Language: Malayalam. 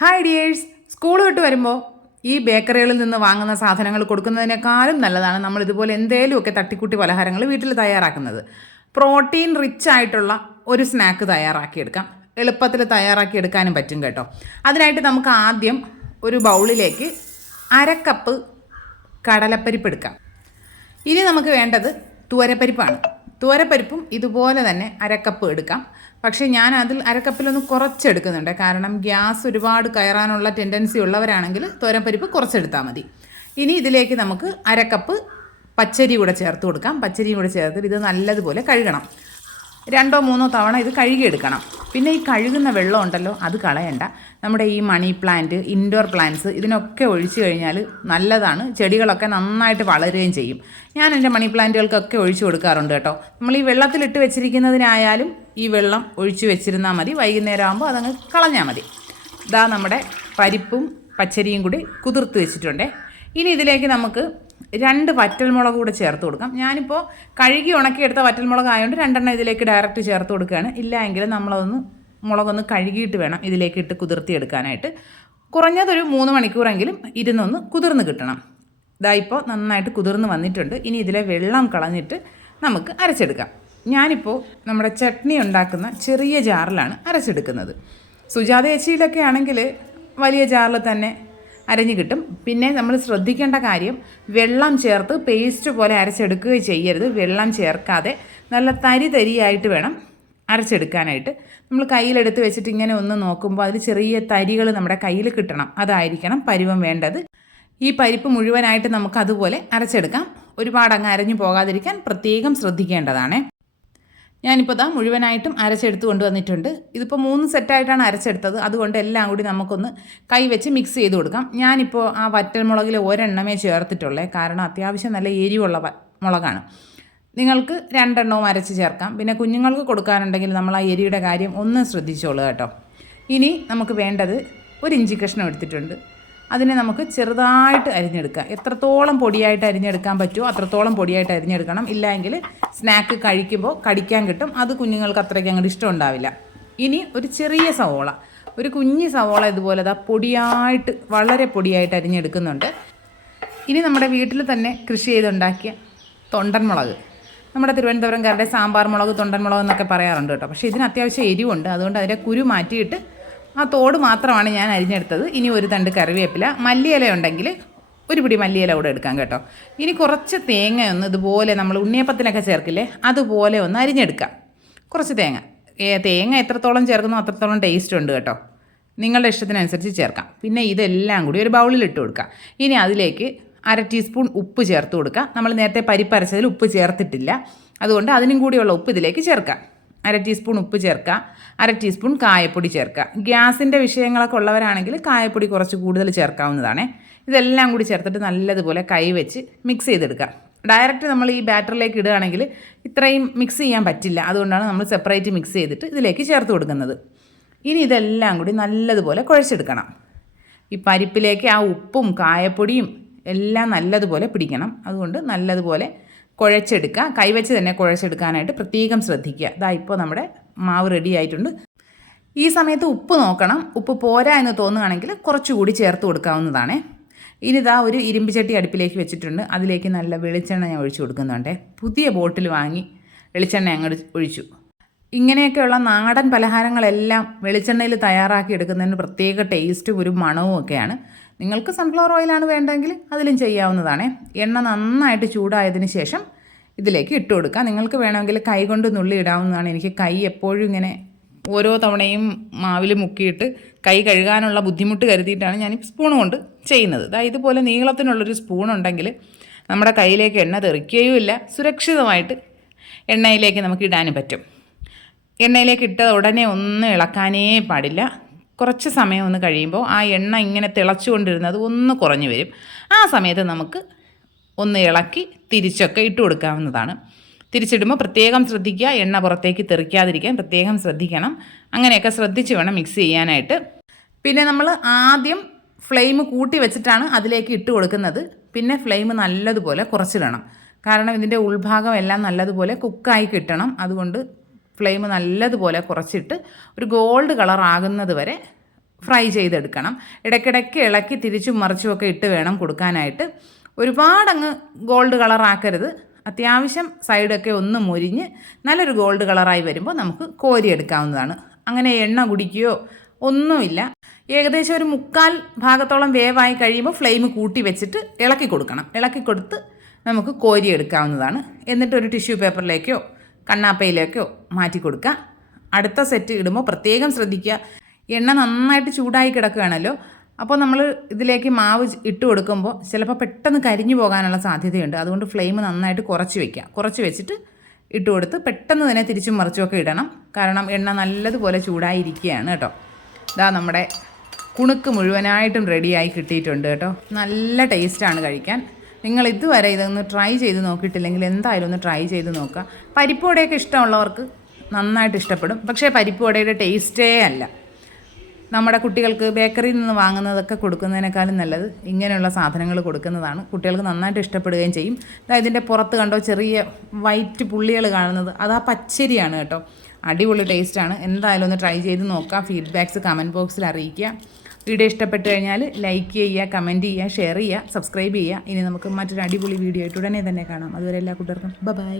Hi dears. സ്കൂൾ വിട്ട് വരുമ്പോൾ ഈ ബേക്കറികളിൽ നിന്ന് വാങ്ങുന്ന സാധനങ്ങൾ കൊടുക്കുന്നതിനേക്കാളും നല്ലതാണ് നമ്മൾ ഇതുപോലെ എന്തെങ്കിലുമൊക്കെ തട്ടിക്കൂട്ടി പലഹാരങ്ങൾ വീട്ടിൽ തയ്യാറാക്കുന്നത്. പ്രോട്ടീൻ റിച്ച് ആയിട്ടുള്ള ഒരു സ്നാക്ക് തയ്യാറാക്കിയെടുക്കാം. എളുപ്പത്തിൽ തയ്യാറാക്കിയെടുക്കാനും പറ്റും കേട്ടോ. അതിനായിട്ട് നമുക്ക് ആദ്യം ഒരു ബൗളിലേക്ക് 1/2 കപ്പ് കടലപ്പരിപ്പ് എടുക്കാം. ഇനി നമുക്ക് വേണ്ടത് തുവരപ്പരിപ്പാണ്. തുവരപ്പരിപ്പും ഇതുപോലെ തന്നെ 1/2 കപ്പ് എടുക്കാം. പക്ഷേ ഞാൻ അതിൽ 1/2 കപ്പിലൊന്ന് കുറച്ചെടുക്കുന്നുണ്ട്. കാരണം ഗ്യാസ് ഒരുപാട് കയറാനുള്ള ടെൻഡൻസി ഉള്ളവരാണെങ്കിൽ തുവരപ്പരിപ്പ് കുറച്ചെടുത്താൽ മതി. ഇനി ഇതിലേക്ക് നമുക്ക് 1/2 കപ്പ് പച്ചരി കൂടെ ചേർത്ത് കൊടുക്കാം. പച്ചരിയും കൂടെ ചേർത്തിട്ട് ഇത് നല്ലതുപോലെ കഴുകണം. 2-3 തവണ ഇത് കഴുകിയെടുക്കണം. പിന്നെ ഈ കഴുകുന്ന വെള്ളം ഉണ്ടല്ലോ, അത് കളയണ്ട. നമ്മുടെ ഈ മണി പ്ലാന്റ്, ഇൻഡോർ പ്ലാന്റ്സ് ഇതിനൊക്കെ ഒഴിച്ചു കഴിഞ്ഞാൽ നല്ലതാണ്. ചെടികളൊക്കെ നന്നായിട്ട് വളരുകയും ചെയ്യും. ഞാൻ എൻ്റെ മണി പ്ലാന്റുകൾക്കൊക്കെ ഒഴിച്ചു കൊടുക്കാറുണ്ട് കേട്ടോ. നമ്മൾ ഈ വെള്ളത്തിലിട്ട് വെച്ചിരിക്കുന്നതിനായാലും ഈ വെള്ളം ഒഴിച്ചു വെച്ചിരുന്നാൽ മതി. വൈകുന്നേരം ആകുമ്പോൾ അതങ്ങ് കളഞ്ഞാൽ മതി. ഇതാ നമ്മുടെ പരിപ്പും പച്ചരിയും കൂടി കുതിർത്ത് വെച്ചിട്ടുണ്ട്. ഇനി ഇതിലേക്ക് നമുക്ക് 2 വറ്റൽമുളക് കൂടെ ചേർത്ത് കൊടുക്കാം. ഞാനിപ്പോൾ കഴുകി ഉണക്കിയെടുത്ത വറ്റൽമുളക് ആയതുകൊണ്ട് 2 ഇതിലേക്ക് ഡയറക്റ്റ് ചേർത്ത് കൊടുക്കുകയാണ്. ഇല്ല എങ്കിൽ മുളകൊന്ന് കഴുകിയിട്ട് വേണം ഇതിലേക്ക് ഇട്ട് കുതിർത്തിയെടുക്കാനായിട്ട്. കുറഞ്ഞതൊരു 3 മണിക്കൂറെങ്കിലും ഇരുന്നൊന്ന് കുതിർന്ന് കിട്ടണം. ഇതാ ഇപ്പോൾ നന്നായിട്ട് കുതിർന്ന് വന്നിട്ടുണ്ട്. ഇനി ഇതിലെ വെള്ളം കളഞ്ഞിട്ട് നമുക്ക് അരച്ചെടുക്കാം. ഞാനിപ്പോൾ നമ്മുടെ ചട്നി ഉണ്ടാക്കുന്ന ചെറിയ ജാറിലാണ് അരച്ചെടുക്കുന്നത്. സുജാത ചേച്ചിയിലൊക്കെ ആണെങ്കിൽ വലിയ ജാറിൽ തന്നെ അരഞ്ഞ് കിട്ടും. പിന്നെ നമ്മൾ ശ്രദ്ധിക്കേണ്ട കാര്യം, വെള്ളം ചേർത്ത് പേസ്റ്റ് പോലെ അരച്ചെടുക്കുകയും ചെയ്യരുത്. വെള്ളം ചേർക്കാതെ നല്ല തരിയായിട്ട് വേണം അരച്ചെടുക്കാനായിട്ട്. നമ്മൾ കയ്യിലെടുത്ത് വെച്ചിട്ട് ഇങ്ങനെ ഒന്ന് നോക്കുമ്പോൾ അതിൽ ചെറിയ തരികൾ നമ്മുടെ കയ്യിൽ കിട്ടണം. അതായിരിക്കണം പരുവം വേണ്ടത്. ഈ പരിപ്പ് മുഴുവനായിട്ട് നമുക്ക് അതുപോലെ അരച്ചെടുക്കാം. ഒരുപാട് അങ്ങ് അരഞ്ഞു പോകാതിരിക്കാൻ പ്രത്യേകം ശ്രദ്ധിക്കേണ്ടതാണ്. ഞാനിപ്പോൾ മുഴുവനായിട്ടും അരച്ചെടുത്ത് കൊണ്ടുവന്നിട്ടുണ്ട്. ഇതിപ്പോൾ 3 സെറ്റായിട്ടാണ് അരച്ചെടുത്തത്. അതുകൊണ്ട് എല്ലാം കൂടി നമുക്കൊന്ന് കൈ വെച്ച് മിക്സ് ചെയ്ത് കൊടുക്കാം. ഞാനിപ്പോൾ ആ വറ്റൽമുളകിൽ 1 എണ്ണമേ ചേർത്തിട്ടുള്ളേ. കാരണം അത്യാവശ്യം നല്ല എരിവുള്ള മുളകാണ്. നിങ്ങൾക്ക് 2 എണ്ണവും അരച്ച് ചേർക്കാം. പിന്നെ കുഞ്ഞുങ്ങൾക്ക് കൊടുക്കാനുണ്ടെങ്കിൽ നമ്മൾ ആ എരിയുടെ കാര്യം ഒന്ന് ശ്രദ്ധിച്ചോളൂ കേട്ടോ. ഇനി നമുക്ക് വേണ്ടത് 1 ഇഞ്ചി കഷ്ണം എടുത്തിട്ടുണ്ട്. അതിനെ നമുക്ക് ചെറുതായിട്ട് അരിഞ്ഞെടുക്കാം. എത്രത്തോളം പൊടിയായിട്ട് അരിഞ്ഞെടുക്കാൻ പറ്റുമോ അത്രത്തോളം പൊടിയായിട്ട് അരിഞ്ഞെടുക്കണം. ഇല്ലെങ്കിൽ സ്നാക്ക് കഴിക്കുമ്പോൾ കടിക്കാൻ കിട്ടും. അത് കുഞ്ഞുങ്ങൾക്ക് അത്രയ്ക്ക് അങ്ങോട്ട് ഇഷ്ടം ഉണ്ടാവില്ല. ഇനി ഒരു ചെറിയ സവോള, ഒരു കുഞ്ഞ് സവോള ഇതുപോലെ പൊടിയായിട്ട്, വളരെ പൊടിയായിട്ട് അരിഞ്ഞെടുക്കുന്നുണ്ട്. ഇനി നമ്മുടെ വീട്ടിൽ തന്നെ കൃഷി ചെയ്തുണ്ടാക്കിയ തൊണ്ടൻ മുളക്, നമ്മുടെ തിരുവനന്തപുരംകാരുടെ സാമ്പാർ മുളക്, തൊണ്ടൻ മുളക് എന്നൊക്കെ പറയാറുണ്ട് കേട്ടോ. പക്ഷേ ഇതിന് അത്യാവശ്യം എരിവുണ്ട്. അതുകൊണ്ട് അതിൻ്റെ കുരു മാറ്റിയിട്ട് ആ തോട് മാത്രമാണ് ഞാൻ അരിഞ്ഞെടുത്തത്. ഇനി 1 തണ്ട് കറിവേപ്പില, മല്ലിയില ഉണ്ടെങ്കിൽ 1 പിടി മല്ലിയില കൂടെ എടുക്കാം കേട്ടോ. ഇനി കുറച്ച് തേങ്ങ ഒന്ന് ഇതുപോലെ നമ്മൾ ഉണ്ണിയപ്പത്തിനൊക്കെ ചേർക്കില്ലേ, അതുപോലെ ഒന്ന് അരിഞ്ഞെടുക്കാം. കുറച്ച് തേങ്ങ എത്രത്തോളം ചേർക്കുന്നോ അത്രത്തോളം ടേസ്റ്റ് ഉണ്ട് കേട്ടോ. നിങ്ങളുടെ ഇഷ്ടത്തിനനുസരിച്ച് ചേർക്കാം. പിന്നെ ഇതെല്ലാം കൂടി ഒരു ബൗളിൽ ഇട്ട് കൊടുക്കാം. ഇനി അതിലേക്ക് 1/2 ടീസ്പൂൺ ഉപ്പ് ചേർത്ത് കൊടുക്കുക. നമ്മൾ നേരത്തെ പരിപ്പരച്ചതിൽ ഉപ്പ് ചേർത്തിട്ടില്ല. അതുകൊണ്ട് അതിനും കൂടിയുള്ള ഉപ്പ് ഇതിലേക്ക് ചേർക്കാം. 1/2 ടീസ്പൂൺ ഉപ്പ് ചേർക്കുക. 1/2 ടീസ്പൂൺ കായപ്പൊടി ചേർക്കുക. ഗ്യാസിൻ്റെ വിഷയങ്ങളൊക്കെ ഉള്ളവരാണെങ്കിൽ കായപ്പൊടി കുറച്ച് കൂടുതൽ ചേർക്കാവുന്നതാണ്. ഇതെല്ലാം കൂടി ചേർത്തിട്ട് നല്ലതുപോലെ കൈ വെച്ച് മിക്സ് ചെയ്തെടുക്കുക. ഡയറക്റ്റ് നമ്മൾ ഈ ബാറ്ററിലേക്ക് ഇടുകയാണെങ്കിൽ ഇത്രയും മിക്സ് ചെയ്യാൻ പറ്റില്ല. അതുകൊണ്ടാണ് നമ്മൾ സെപ്പറേറ്റ് മിക്സ് ചെയ്തിട്ട് ഇതിലേക്ക് ചേർത്ത് കൊടുക്കുന്നത്. ഇനി ഇതെല്ലാം കൂടി നല്ലതുപോലെ കുഴച്ചെടുക്കണം. ഈ പരിപ്പിലേക്ക് ആ ഉപ്പും കായപ്പൊടിയും എല്ലാം നല്ലതുപോലെ പിടിക്കണം. അതുകൊണ്ട് നല്ലതുപോലെ കുഴച്ചെടുക്കുക. കൈവച്ച് തന്നെ കുഴച്ചെടുക്കാനായിട്ട് പ്രത്യേകം ശ്രദ്ധിക്കുക. ഇതാ ഇപ്പോൾ നമ്മുടെ മാവ് റെഡി ആയിട്ടുണ്ട്. ഈ സമയത്ത് ഉപ്പ് നോക്കണം. ഉപ്പ് പോരാ എന്ന് തോന്നുകയാണെങ്കിൽ കുറച്ചുകൂടി ചേർത്ത് കൊടുക്കാവുന്നതാണ്. ഇനി ഇതാ ഒരു ഇരുമ്പ് ചട്ടി അടുപ്പിലേക്ക് വെച്ചിട്ടുണ്ട്. അതിലേക്ക് നല്ല വെളിച്ചെണ്ണ ഞാൻ ഒഴിച്ചു കൊടുക്കുന്നുണ്ട്. പുതിയ ബോട്ടിൽ വാങ്ങി വെളിച്ചെണ്ണ അങ്ങോട്ട് ഒഴിച്ചു. ഇങ്ങനെയൊക്കെയുള്ള നാടൻ പലഹാരങ്ങളെല്ലാം വെളിച്ചെണ്ണയിൽ തയ്യാറാക്കി എടുക്കുന്നതിന് പ്രത്യേക ടേസ്റ്റും ഒരു മണവും ഒക്കെയാണ്. നിങ്ങൾക്ക് സൺഫ്ലവർ ഓയിലാണ് വേണ്ടെങ്കിൽ അതിലും ചെയ്യാവുന്നതാണ്. എണ്ണ നന്നായിട്ട് ചൂടായതിന് ശേഷം ഇതിലേക്ക് ഇട്ട് കൊടുക്കുക. നിങ്ങൾക്ക് വേണമെങ്കിൽ കൈ കൊണ്ട് നുള്ളി ഇടാവുന്നതാണ്. എനിക്ക് കൈ എപ്പോഴും ഇങ്ങനെ ഓരോ തവണയും മാവിൽ മുക്കിയിട്ട് കൈ കഴുകാനുള്ള ബുദ്ധിമുട്ട് കരുതിയിട്ടാണ് ഞാൻ സ്പൂൺ കൊണ്ട് ചെയ്യുന്നത്. അതായത് ഇതുപോലെ നീളത്തിനുള്ളൊരു സ്പൂൺ ഉണ്ടെങ്കിൽ നമ്മുടെ കയ്യിലേക്ക് എണ്ണ തെറിക്കുകയുമില്ല. സുരക്ഷിതമായിട്ട് എണ്ണയിലേക്ക് നമുക്ക് ഇടാനും പറ്റും. എണ്ണയിലേക്ക് ഇട്ട ഉടനെ ഒന്നും ഇളക്കാനേ പാടില്ല. കുറച്ച് സമയം ഒന്ന് കഴിയുമ്പോൾ ആ എണ്ണ ഇങ്ങനെ തിളച്ചുകൊണ്ടിരുന്നത് ഒന്ന് കുറഞ്ഞു വരും. ആ സമയത്ത് നമുക്ക് ഒന്ന് ഇളക്കി തിരിച്ചൊക്കെ ഇട്ട് കൊടുക്കാവുന്നതാണ്. തിരിച്ചിടുമ്പോൾ പ്രത്യേകം ശ്രദ്ധിക്കുക, എണ്ണ പുറത്തേക്ക് തെറിക്കാതിരിക്കാൻ പ്രത്യേകം ശ്രദ്ധിക്കണം. അങ്ങനെയൊക്കെ ശ്രദ്ധിച്ച് വേണം മിക്സ് ചെയ്യാനായിട്ട്. പിന്നെ നമ്മൾ ആദ്യം ഫ്ലെയിം കൂട്ടി വെച്ചിട്ടാണ് അതിലേക്ക് ഇട്ട് കൊടുക്കുന്നത്. പിന്നെ ഫ്ലെയിം നല്ലതുപോലെ കുറച്ചിടണം. കാരണം ഇതിൻ്റെ ഉൾഭാഗം എല്ലാം നല്ലതുപോലെ കുക്കായി കിട്ടണം. അതുകൊണ്ട് ഫ്ലെയിം നല്ലതുപോലെ കുറച്ചിട്ട് ഒരു ഗോൾഡ് കളർ ആകുന്നത് വരെ ഫ്രൈ ചെയ്തെടുക്കണം. ഇടയ്ക്കിടയ്ക്ക് ഇളക്കി തിരിച്ചും മറിച്ചുമൊക്കെ ഇട്ട് വേണം കൊടുക്കാനായിട്ട്. ഒരുപാടങ്ങ് ഗോൾഡ് കളറാക്കരുത്. അത്യാവശ്യം സൈഡൊക്കെ ഒന്ന് മുരിഞ്ഞ് നല്ലൊരു ഗോൾഡ് കളറായി വരുമ്പോൾ നമുക്ക് കോരിയെടുക്കാവുന്നതാണ്. അങ്ങനെ എണ്ണ കുടിക്കുകയോ ഒന്നുമില്ല. ഏകദേശം ഒരു 1/4 ഭാഗത്തോളം വേവായി കഴിയുമ്പോൾ ഫ്ലെയിം കൂട്ടി വെച്ചിട്ട് ഇളക്കി കൊടുക്കണം. ഇളക്കി കൊടുത്ത് നമുക്ക് കോരിയെടുക്കാവുന്നതാണ്. എന്നിട്ട് ഒരു ടിഷ്യൂ പേപ്പറിലേക്കോ കണ്ണാപ്പയിലേക്കോ മാറ്റി കൊടുക്കുക. അടുത്ത സെറ്റ് ഇടുമ്പോൾ പ്രത്യേകം ശ്രദ്ധിക്കുക, എണ്ണ നന്നായിട്ട് ചൂടായി കിടക്കുകയാണല്ലോ. അപ്പോൾ നമ്മൾ ഇതിലേക്ക് മാവ് ഇട്ട് കൊടുക്കുമ്പോൾ ചിലപ്പോൾ പെട്ടെന്ന് കരിഞ്ഞു പോകാനുള്ള സാധ്യതയുണ്ട്. അതുകൊണ്ട് ഫ്ലെയിം നന്നായിട്ട് കുറച്ച് വയ്ക്കുക. കുറച്ച് വെച്ചിട്ട് ഇട്ട് കൊടുത്ത് പെട്ടെന്ന് തന്നെ തിരിച്ചും മറിച്ചുമൊക്കെ ഇടണം. കാരണം എണ്ണ നല്ലതുപോലെ ചൂടായിരിക്കുകയാണ് കേട്ടോ. ഇതാ നമ്മുടെ കുണുക്ക് മുഴുവനായിട്ടും റെഡിയായി കിട്ടിയിട്ടുണ്ട് കേട്ടോ. നല്ല ടേസ്റ്റാണ് കഴിക്കാൻ. നിങ്ങൾ ഇതുവരെ ഇതൊന്ന് ട്രൈ ചെയ്ത് നോക്കിയിട്ടില്ലെങ്കിൽ എന്തായാലും ഒന്ന് ട്രൈ ചെയ്ത് നോക്കുക. പരിപ്പ് വടയൊക്കെ ഇഷ്ടമുള്ളവർക്ക് നന്നായിട്ട് ഇഷ്ടപ്പെടും. പക്ഷേ പരിപ്പ് വടയുടെ ടേസ്റ്റേ അല്ല. നമ്മുടെ കുട്ടികൾക്ക് ബേക്കറിയിൽ നിന്ന് വാങ്ങുന്നതൊക്കെ കൊടുക്കുന്നതിനേക്കാളും നല്ലത് ഇങ്ങനെയുള്ള സാധനങ്ങൾ കൊടുക്കുന്നതാണ്. കുട്ടികൾക്ക് നന്നായിട്ട് ഇഷ്ടപ്പെടുകയും ചെയ്യും. ഇതിൻ്റെ പുറത്ത് കണ്ടോ ചെറിയ വൈറ്റ് പുള്ളികൾ കാണുന്നത്, അതാ പച്ചരിയാണ് കേട്ടോ. അടിപൊളി ടേസ്റ്റാണ്. എന്തായാലും ഒന്ന് ട്രൈ ചെയ്ത് നോക്കാം. ഫീഡ്ബാക്ക്സ് കമൻറ്റ് ബോക്സിൽ അറിയിക്കുക. വീഡിയോ ഇഷ്ടപ്പെട്ട് കഴിഞ്ഞാൽ ലൈക്ക് ചെയ്യുക, കമൻറ്റ് ചെയ്യുക, ഷെയർ ചെയ്യുക, സബ്സ്ക്രൈബ് ചെയ്യുക. ഇനി നമുക്ക് മറ്റൊരു അടിപൊളി വീഡിയോ ആയിട്ട് ഉടനെ തന്നെ കാണാം. അതുവരെ എല്ലാ കൂട്ടുകാർക്കും ബൈ.